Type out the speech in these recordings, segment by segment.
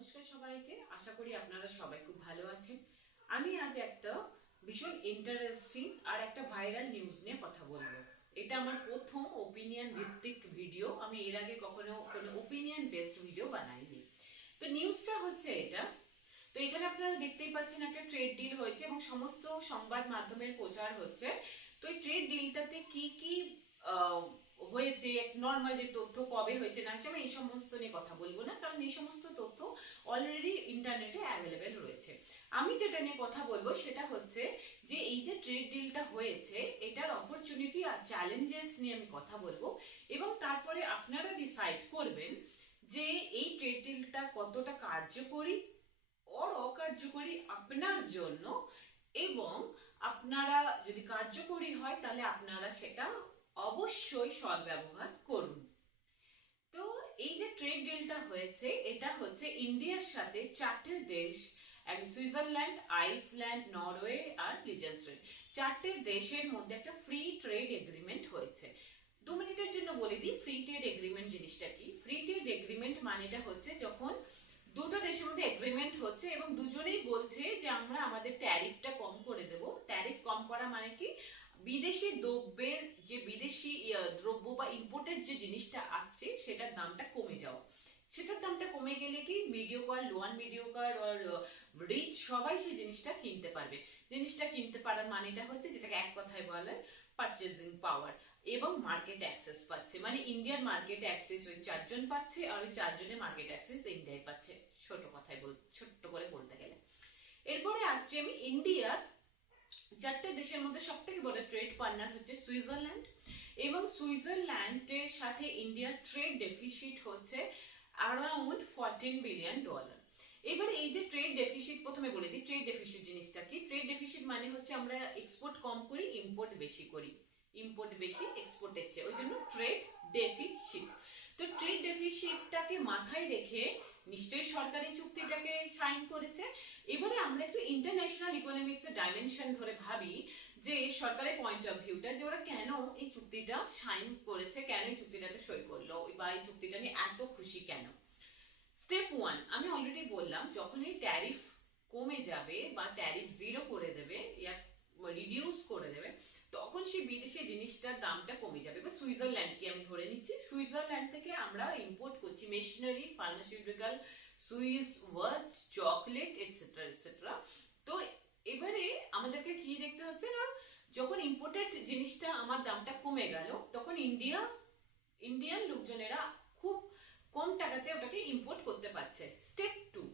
নমস্কার সবাইকে, আশা করি আপনারা সবাই খুব ভালো আছেন। আমি আজ একটা ভীষণ ইন্টারেস্টিং আর একটা ভাইরাল নিউজ নিয়ে কথা বলবো। এটা আমার প্রথম ওপিনিয়ন ভিত্তিক ভিডিও। আমি এর আগে কখনো কোনো ওপিনিয়ন বেসড ভিডিও বানাইনি। তো নিউজটা হচ্ছে এটা। তো এখানে আপনারা দেখতেই পাচ্ছেন একটা ট্রেড ডিল হয়েছে এবং সমস্ত সংবাদ মাধ্যমের প্রচার হচ্ছে। তো এই ট্রেড ডিলটাতে কি কি হয়েছে, নর্মাল যে তথ্য কবে হয়েছে না হয়েছে, আমি এই সমস্ত নিয়ে কথা বলবো না, কারণ এই সমস্ত তথ্য অলরেডি ইন্টারনেটে অ্যাভেলেবেল রয়েছে। আমি যেটা নিয়ে কথা বলবো সেটা হচ্ছে যে এই যে ট্রেড ডিলটা হয়েছে এটার অপরচুনিটি আর চ্যালেঞ্জেস নিয়ে আমি কথা বলবো, এবং তারপরে আপনারা ডিসাইড করবেন যে এই ট্রেড ডিলটা কতটা কার্যকরী ওর অকার্যকরী আপনার জন্য, এবং আপনারা যদি কার্যকরী হয় তাহলে আপনারা সেটা অবশ্যই সদ্ব্যবহার করুন। তো এই যে ট্রেড ডিলটা হয়েছে এটা হচ্ছে ইন্ডিয়ার সাথে চারটে দেশ, সুইজারল্যান্ড, আইসল্যান্ড, নরওয়ে আর লিজেনস্টাইন, চারটে দেশের মধ্যে একটা ফ্রি ট্রেড এগ্রিমেন্ট হয়েছে। 2 মিনিটের জন্য বলে দিই ফ্রি ট্রেড এগ্রিমেন্ট জিনিসটা কি। ফ্রি ট্রেড এগ্রিমেন্ট মানেটা হচ্ছে যখন দুটো দেশের মধ্যে এগ্রিমেন্ট হচ্ছে এবং দুজনেই বলছে যে আমরা আমাদের ট্যারিফটা কম করে দেব। ট্যারিফ কম করা মানে কি, বিদেশি দ্রব্যের যে বিদেশি দ্রব্য বা ইম্পোর্টেড যে জিনিসটা আসছে সেটার দামটা কমে যাওয়া। সেটার দামটা কমে গেলে কি মিডিওকার, লোয়ার মিডিওকার আর রিচ সবাই সেই জিনিসটা কিনতে পারবে। জিনিসটা কিনতে পারার মানেটা হচ্ছে যেটাকে এক কথায় বলে পারচেজিং পাওয়ার, এবং মার্কেট অ্যাক্সেস পাচ্ছে। মানে ইন্ডিয়ার মার্কেট অ্যাক্সেস ওই চারজন পাচ্ছে আর ওই চারজনের মার্কেট অ্যাক্সেস ইন্ডিয়ায় পাচ্ছে, ছোট্ট করে বলতে গেলে। এরপরে আসছি আমি ইন্ডিয়ার চারটে দেশের মধ্যে সব থেকে বড় ট্রেড পার্টনার হচ্ছে সুইজারল্যান্ড, এবং সুইজারল্যান্ডের সাথে ইন্ডিয়ার ট্রেড ডেফিসিট হচ্ছে অ্যারাউন্ড $14 বিলিয়ন। এবারে এই যে ট্রেড ডেফিসিট, প্রথমে বলে দিই ট্রেড ডেফিসিট জিনিসটা কি। ট্রেড ডেফিসিট মানে হচ্ছে আমরা এক্সপোর্ট কম করি, ইম্পোর্ট বেশি করি, ইম্পোর্ট বেশি এক্সপোর্টের চেয়ে, ওই জন্য ট্রেড ডেফিসিট। তো ট্রেড ডেফিসিটটাকে মাথায় রেখে নিশ্চয়ই সরকার এই চুক্তিটাকে সাইন করেছে। এবারে আমরা একটু ইন্টারন্যাশনাল ইকোনমিক্স এর ডাইমেনশন ধরে ভাবি যে সরকারের পয়েন্ট অফ ভিউটা, যে ওরা কেন এই চুক্তিটা সাইন করেছে, কেন এই চুক্তিটাতে সই করলো, বা এই চুক্তিটা নিয়ে এত খুশি কেন। স্টেপ 1 আমি অলরেডি বললাম, যখন এই ট্যারিফ কমে যাবে বা ট্যারিফ জিরো করে দেবে ইয়া রিডিউস করে দেবে, তখন সেই বিদেশি জিনিসটার দামটা কমে যাবে। বা সুইজারল্যান্ডকে আমি ধরে নিচ্ছি, সুইজারল্যান্ড থেকে আমরা ইম্পোর্ট করছি machinery, pharmaceutical, Swiss watch, chocolate etcetera etcetera. তো এবারে আমাদেরকে কি দেখতে হচ্ছে না, যখন ইম্পোর্টেড জিনিসটা আমার দামটা কমে গেল, তখন ইন্ডিয়ান লোকজনেরা খুব কম টাকাতে ওটাকে ইম্পোর্ট করতে পারছে। স্টেপ 2,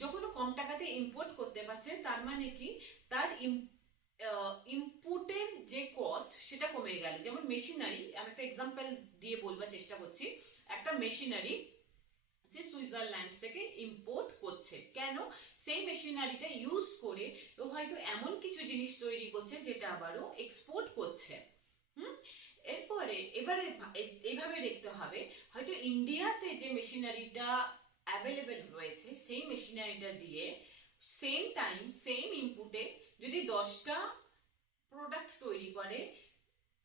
যখন কম টাকাতে ইম্পোর্ট করতে পারছে তার মানে কি, তার ইনপুটের যে কস্ট সেটা কমে গেল। যেমন মেশিনারি, আমি একটা এক্সাম্পল দিয়ে বলবার চেষ্টা করছি। একটা মেশিনারি সে সুইজারল্যান্ড থেকে ইম্পোর্ট করছে, কেন? সেই মেশিনারিটা ইউজ করে ও হয়তো এমন কিছু জিনিস তৈরি করছে যেটা আবারও এক্সপোর্ট করছে। এবারে এইভাবে দেখতে হবে, হয়তো ইন্ডিয়াতে যে মেশিনারিটা অ্যাভেলেবেল রয়েছে সেই মেশিনারিটা দিয়ে সেম টাইম সেম ইনপুটে যদি 10টা প্রোডাক্ট তৈরি করে,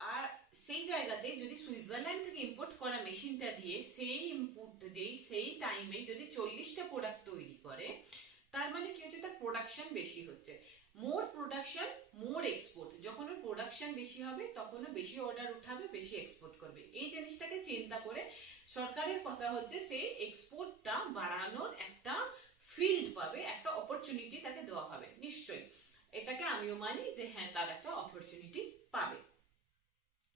আর সেই জায়গাতে যদি সুইজারল্যান্ড থেকে ইম্পোর্ট করা মেশিনটা দিয়ে সেই ইনপুট দিয়ে সেই টাইমে যদি 40টা প্রোডাক্ট তৈরি করে, তার মানে কি হচ্ছে, তার প্রোডাকশন বেশি হচ্ছে। মোর প্রোডাকশন মোর এক্সপোর্ট, যখন ওর প্রোডাকশন বেশি হবে তখন ও বেশি অর্ডার উঠাবে, বেশি এক্সপোর্ট করবে। এই জিনিসটাকে চিন্তা করে সরকারের কথা হচ্ছে সেই এক্সপোর্টটা বাড়ানোর একটা ফিল্ড পাবে, একটা অপরচুনিটি তাকে দেওয়া হবে। নিশ্চয়ই এটাকে আমিও মানি যে হ্যাঁ, তার একটা অপরচুনিটি পাবে।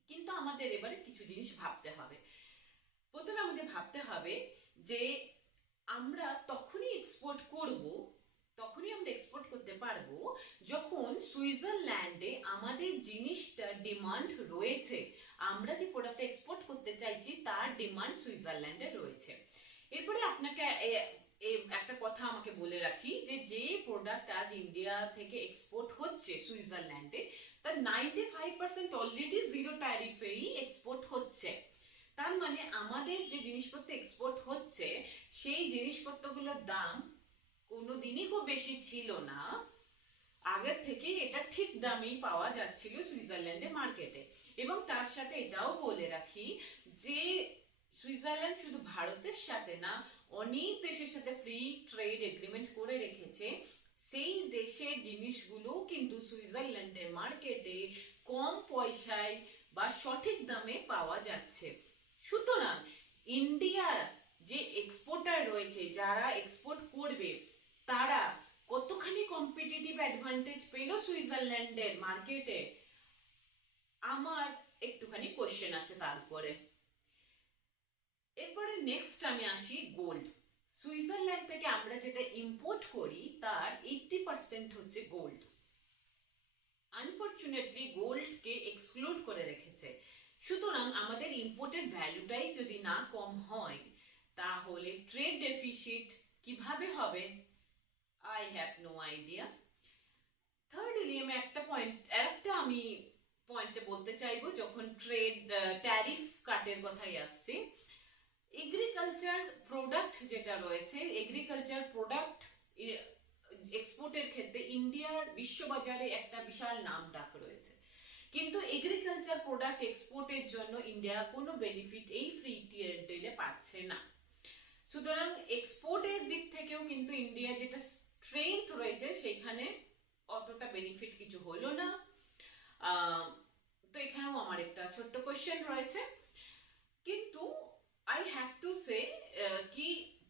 কিন্তু আমাদের এবারে কিছু জিনিস ভাবতে হবে। প্রথমে আমাদের ভাবতে হবে যে আমরা তখনই এক্সপোর্ট করতে পারবো যখন সুইজারল্যান্ডে আমাদের জিনিসটা ডিমান্ড রয়েছে। আমরা যে প্রোডাক্টটা এক্সপোর্ট করতে চাইছি তার ডিমান্ড সুইজারল্যান্ডে রয়েছে। এরপরে আপনাকে একটা কথা আমাকে বলে রাখি, যে প্রোডাক্ট আজ ইন্ডিয়া থেকে এক্সপোর্ট হচ্ছে সুইজারল্যান্ডে, তার 95% অলরেডি জিরো ট্যারিফেই এক্সপোর্ট হচ্ছে। তার মানে আমাদের যে জিনিসপত্র এক্সপোর্ট হচ্ছে সেই জিনিসপত্রগুলোর দাম কোনোদিনই খুব বেশি ছিল না। আগের থেকে এটা ঠিক দামেই পাওয়া যাচ্ছিল সুইজারল্যান্ডের মার্কেটে। এবং তার সাথে এটাও বলে রাখি যে সুইজারল্যান্ড শুধু ভারতের সাথে না, অনেক দেশের সাথে ফ্রি ট্রেড ট্রেড এগ্রিমেন্ট করে রেখেছে, সেই দেশের জিনিসগুলো কিন্তু সুইজারল্যান্ডের মার্কেটে কম পয়সায় বা সঠিক দামে পাওয়া যাচ্ছে। সুতরাং ইন্ডিয়ার যে এক্সপোর্টার রয়েছে, যারা এক্সপোর্ট করবে, তারা কতখানি কম্পিটিটিভ অ্যাডভান্টেজ পেল সুইজারল্যান্ডের মার্কেটে, আমার একটুখানি কোশ্চেন আছে তার উপরে। এরপরে নেক্সট আমি আসি গোল্ড। সুইজারল্যান্ড থেকে আমরা যেটা ইম্পোর্ট করি তার 80% হচ্ছে গোল্ড। আনফরচুনেটলি গোল্ডকে এক্সক্লুড করে রেখেছে। সুতরাং আমাদের ইম্পোর্টের ভ্যালুটাই যদি না কম হয়, তাহলে ট্রেড ডেফিসিট কিভাবে হবে? I have no idea. Thirdly আমি পয়েন্টে বলতে চাইবো, যখন ট্রেড ট্যারিফ কাটের কথাই আসছে, এগ্রিকালচার প্রোডাক্ট যেটা রয়েছে, এগ্রিকালচার প্রোডাক্ট এক্সপোর্টের ক্ষেত্রে ইন্ডিয়ার বিশ্ববাজারে একটা বিশাল নাম ডাক রয়েছে, কিন্তু এগ্রিকালচার প্রোডাক্ট এক্সপোর্টের জন্য ইন্ডিয়া কোনো বেনিফিট এই ফ্রি ট্রেড ডিলে পাচ্ছে না। সুতরাং এক্সপোর্টের দিক থেকেও কিন্তু ইন্ডিয়া যেটা স্ট্রেংথ রয়েছে সেখানে অতটা বেনিফিট কিছু হলো না। তো এখানেও আমার একটা ছোট্ট কোশ্চেন রয়েছে। কিন্তু আই হ্যাভ টু সে কি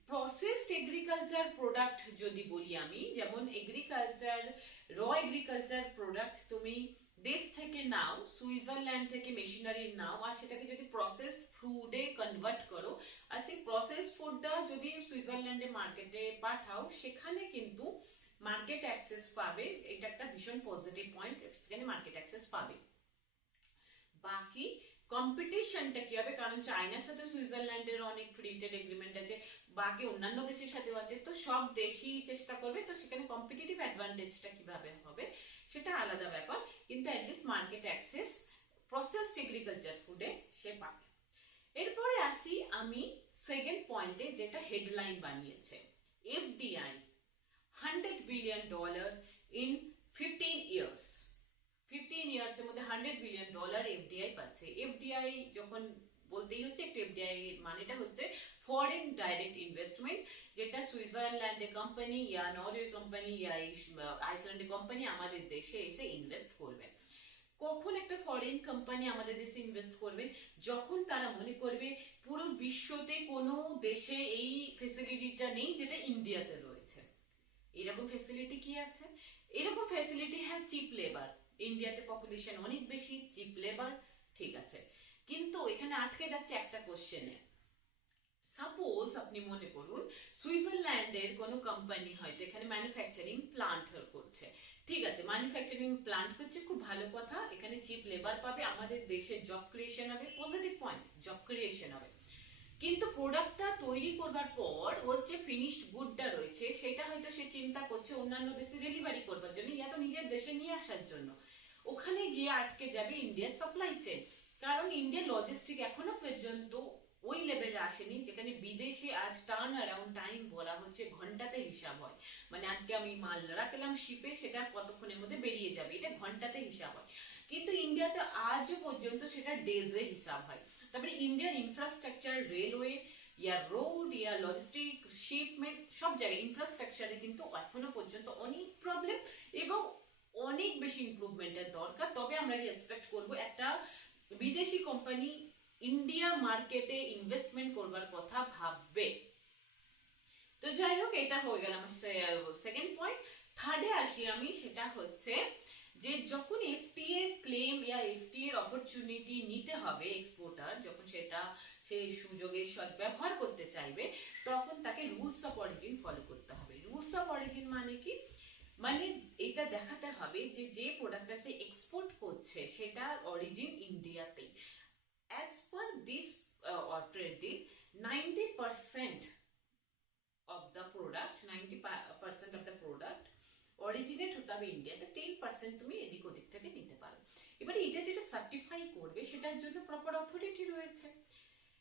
প্রসেসড এগ্রিকালচার প্রোডাক্ট যদি বলি আমি, যেমন এগ্রিকালচার প্রোডাক্ট তুমি দেশ থেকে নাও, সুইজারল্যান্ড থেকে মেশিনারি নাও, আর সেটাকে যদি প্রসেসড ফুডে কনভার্ট করো, আর সেই প্রসেসড ফুডটা যদি সুইজারল্যান্ডে মার্কেটে পাঠাও, সেখানে কিন্তু মার্কেট অ্যাক্সেস পাবে। এটা একটা ভীষণ পজিটিভ পয়েন্ট, সেখানে মার্কেট অ্যাক্সেস পাবে। বাকি কম্পিটিশনটা কি হবে, কারণ চায়নার সাথে সুইজারল্যান্ডের অনেক ফ্রি ট্রেড এগ্রিমেন্ট আছে, বাকি অন্যান্য দেশের সাথেও আছে, তো সব দেশই চেষ্টা করবে, তো সেখানে কম্পিটিটিভ অ্যাডভান্টেজটা কিভাবে হবে সেটা আলাদা ব্যাপার, কিন্তু at least market access processed agriculture ফুডে সে পাবে। এরপরে আসি আমি সেকেন্ড পয়েন্টে, যেটা হেডলাইন বানিয়েছে, FDI $100 billion in 15 years। 15 years এর মধ্যে $100 billion এফডিআই পাচ্ছে। এফডিআই যখন বলতেই হচ্ছে, একটা এফডিআই মানেটা হচ্ছে ফরেন ডাইরেক্ট ইনভেস্টমেন্ট, যেটা সুইজারল্যান্ডের কোম্পানি ইয়া নরওয়ে কোম্পানি ইয়া আইসল্যান্ডের কোম্পানি আমাদের দেশে এসে ইনভেস্ট করবে। কখন একটা ফরেন কোম্পানি আমাদের দেশে ইনভেস্ট করবে? যখন তারা মনে করবে পুরো বিশ্বতে কোনো দেশে এই ফেসিলিটিটা নেই যেটা ইন্ডিয়াতে রয়েছে। এরকম ফেসিলিটি কি আছে? এরকম ফেসিলিটি হ্যাঁ, চিপ লেবার। ইন্ডিয়াতে পপুলেশন অনেক বেশি, চিপ লেবার, ঠিক আছে, কিন্তু এখানে আটকে যাচ্ছে একটা কোশ্চেনে। সাপোজ আপনি মনে করুন সুইজারল্যান্ডের কোনো কোম্পানি হয়তো এখানে ম্যানুফ্যাকচারিং প্লান্ট করছে, ঠিক আছে, ম্যানুফ্যাকচারিং প্লান্ট করছে, খুব ভালো কথা, এখানে চিপ লেবার পাবে, আমাদের দেশে জব ক্রিয়েশন হবে, পজিটিভ পয়েন্ট, জব ক্রিয়েশন হবে। কিন্তু প্রোডাক্টটা তৈরি করবার পর ওর যে ফিনিশড গুডটা রয়েছে সেটা হয়তো সে চিন্তা করছে অন্যান্য দেশে ডেলিভারি করবার জন্য, ইয়া তো নিজের দেশে নিয়ে আসার জন্য, ওখানে গিয়ে আটকে যাবে ইন্ডিয়ার সাপ্লাই চেন, কারণ ইন্ডিয়ার লজিস্টিক এখনো পর্যন্ত ওই লেভেলে আসেনি যেখানে বিদেশে আজ টার্ন অ্যারাউন্ড টাইম বলা হচ্ছে ঘন্টাতে হিসাব হয়, মানে আজকে আমি মাল রাখলাম শিপে, সেটা কতক্ষণের মধ্যে বেরিয়ে যাবে, এটা ঘন্টাতে হিসাব হয়, কিন্তু ইন্ডিয়াতে আজও পর্যন্ত সেটা ডেজে হিসাব হয়। তারপরে ইন্ডিয়ান ইনফ্রাস্ট্রাকচার, রেলওয়ে ইয়া রোড ইয়া লজিস্টিক, শিপমেন্ট, সব জায়গায় ইনফ্রাস্ট্রাকচারে কিন্তু এখনো পর্যন্ত অনেক প্রবলেম এবং অনেক বেশি ইমপ্রুভমেন্টের দরকার, তবে আমরা এক্সপেক্ট করব একটা বিদেশি কোম্পানি ইন্ডিয়া মার্কেটে ইনভেস্টমেন্ট করবার কথা ভাববে। তো যাই হোক, এটা হয়ে গেল আমার সেকেন্ড পয়েন্ট। থার্ডে আসি আমি, সেটা হচ্ছে যে যখন এফটিএ ক্লেম ইয়া এফটিএ এর অপরচুনিটি নিতে হবে এক্সপোর্টার, যখন সেটা সে সুযোগের সদ্ব্যবহার করতে চাইবে, তখন তাকে রুলস অফ অরিজিন ফলো করতে হবে। রুলস অফ অরিজিন মানে কি? মানে এটা দেখাতে হবে যে যে প্রোডাক্টটা সে এক্সপোর্ট করছে সেটার অরিজিন ইন্ডিয়াতেই। As per this trade deal, 90% of the product, 90% of the product originate হতে হবে ইন্ডিয়াতে, 10% তুমি এদিক ওদিক থেকে নিতে পারো। এবারে এটা যেটা সার্টিফাই করবে সেটার জন্য প্রপার অথরিটি রয়েছে।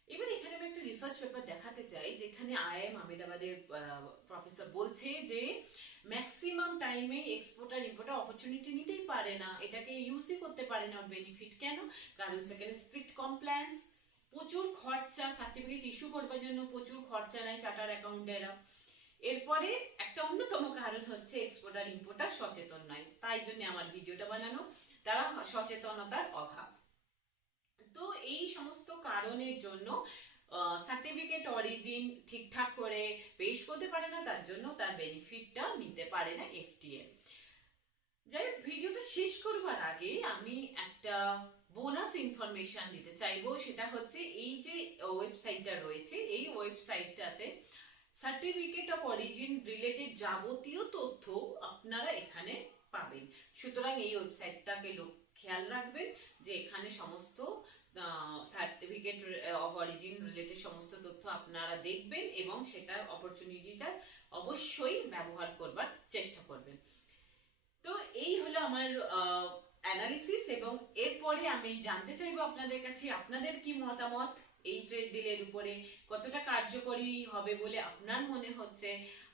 এবার এখানে আমি একটা রিসার্চ পেপার দেখাতে চাই, যেখানে আইআইএম আহমেদাবাদের প্রফেসর বলছে যে ম্যাক্সিমাম টাইমে এক্সপোর্টার ইম্পোর্টার অপরচুনিটি নিতেই পারে না, এটাকে ইউজই করতে পারে না বেনিফিট। কেন? কারণ সেখানে স্ট্রিক্ট কমপ্লায়েন্স, প্রচুর খরচা, সার্টিফিকেট ইস্যু করবার জন্য প্রচুর খরচা নেয় চার্টার অ্যাকাউন্টেরা, এরপরে একটা অন্যতম কারণ হচ্ছে এক্সপোর্টার ইম্পোর্টার সচেতন নয়, তাই জন্য আমার ভিডিওটা বানানো, তারা সচেতনতার অভাব। তো এই সমস্ত কারণের জন্য সার্টিফিকেট অরিজিন ঠিকঠাক করে পেশ করতে পারে না, তার জন্য তার বেনিফিটটা নিতে পারে না এফটিএ। যাই হোক, ভিডিওটা শেষ করবার আগে আমি একটা বোনাস ইনফরমেশন দিতে চাইবো, সেটা হচ্ছে এই যে ওয়েবসাইটটা রয়েছে, এই ওয়েবসাইটটাতে সার্টিফিকেট অফ অরিজিন রিলেটেড যাবতীয় তথ্য আপনারা এখানে পাবেন। সুতরাং এই ওয়েবসাইটটাকে খেয়াল রাখবেন যে এখানে সমস্ত সার্টিফিকেট অফ অরিজিন রিলেটেড সমস্ত তথ্য আপনারা দেখবেন এবং সেটার অপরচুনিটিটা অবশ্যই ব্যবহার করবার চেষ্টা করবেন। তো এই হলো আমার অ্যানালিসিস, এবং এরপরে আমি জানতে চাইবো আপনাদের কাছে আপনাদের কি মতামত এই ট্রেড ডিলের উপরে, কতটা কার্যকরী হবে বলে আপনার মনে হচ্ছে,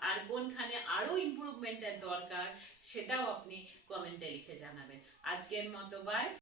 আর কোনখানে আরো ইমপ্রুভমেন্টের দরকার সেটাও আপনি কমেন্টে লিখে জানাবেন। আজকের মতো বাই।